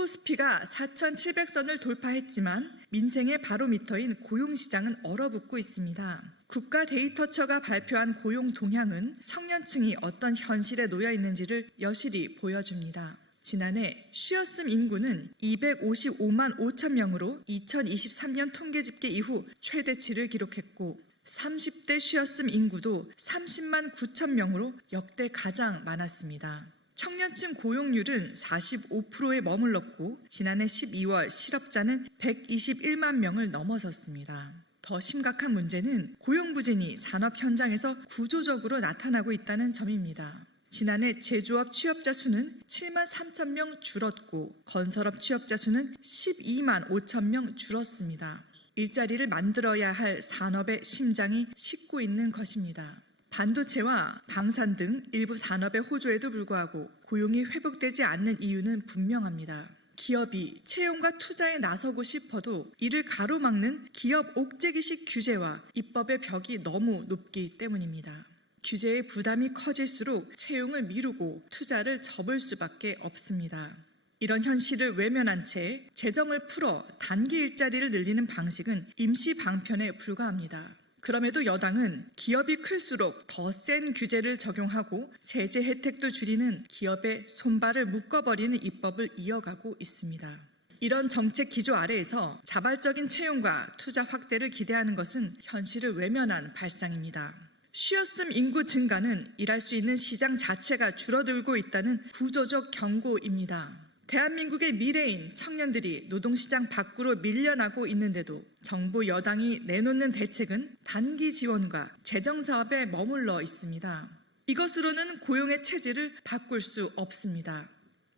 코스피가 4,700선을 돌파했지만 민생의 바로미터인 고용시장은 얼어붙고 있습니다. 국가 데이터처가 발표한 고용 동향은 청년층이 어떤 현실에 놓여 있는지를 여실히 보여줍니다. 지난해 쉬었음 인구는 255만 5천 명으로 2023년 통계 집계 이후 최대치를 기록했고 30대 쉬었음 인구도 30만 9천 명으로 역대 가장 많았습니다. 청년층 고용률은 45%에 머물렀고 지난해 12월 실업자는 121만 명을 넘어섰습니다. 더 심각한 문제는 고용 부진이 산업 현장에서 구조적으로 나타나고 있다는 점입니다. 지난해 제조업 취업자 수는 7만 3천 명 줄었고 건설업 취업자 수는 12만 5천 명 줄었습니다. 일자리를 만들어야 할 산업의 심장이 식고 있는 것입니다. 반도체와 방산 등 일부 산업의 호조에도 불구하고 고용이 회복되지 않는 이유는 분명합니다. 기업이 채용과 투자에 나서고 싶어도 이를 가로막는 기업 옥죄기식 규제와 입법의 벽이 너무 높기 때문입니다. 규제의 부담이 커질수록 채용을 미루고 투자를 접을 수밖에 없습니다. 이런 현실을 외면한 채 재정을 풀어 단기 일자리를 늘리는 방식은 임시 방편에 불과합니다. 그럼에도 여당은 기업이 클수록 더 센 규제를 적용하고 세제 혜택도 줄이는 기업의 손발을 묶어버리는 입법을 이어가고 있습니다. 이런 정책 기조 아래에서 자발적인 채용과 투자 확대를 기대하는 것은 현실을 외면한 발상입니다. 쉬었음 인구 증가는 일할 수 있는 시장 자체가 줄어들고 있다는 구조적 경고입니다. 대한민국의 미래인 청년들이 노동시장 밖으로 밀려나고 있는데도 정부 여당이 내놓는 대책은 단기 지원과 재정 사업에 머물러 있습니다. 이것으로는 고용의 체질을 바꿀 수 없습니다.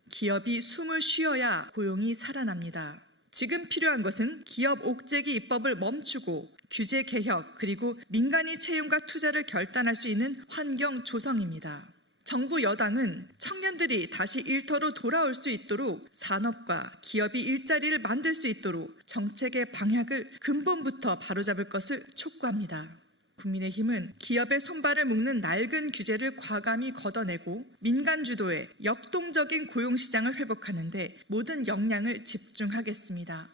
기업이 숨을 쉬어야 고용이 살아납니다. 지금 필요한 것은 기업 옥죄기 입법을 멈추고 규제 개혁 그리고 민간이 채용과 투자를 결단할 수 있는 환경 조성입니다. 정부 여당은 청년들이 다시 일터로 돌아올 수 있도록 산업과 기업이 일자리를 만들 수 있도록 정책의 방향을 근본부터 바로잡을 것을 촉구합니다. 국민의힘은 기업의 손발을 묶는 낡은 규제를 과감히 걷어내고 민간 주도의 역동적인 고용 시장을 회복하는데 모든 역량을 집중하겠습니다.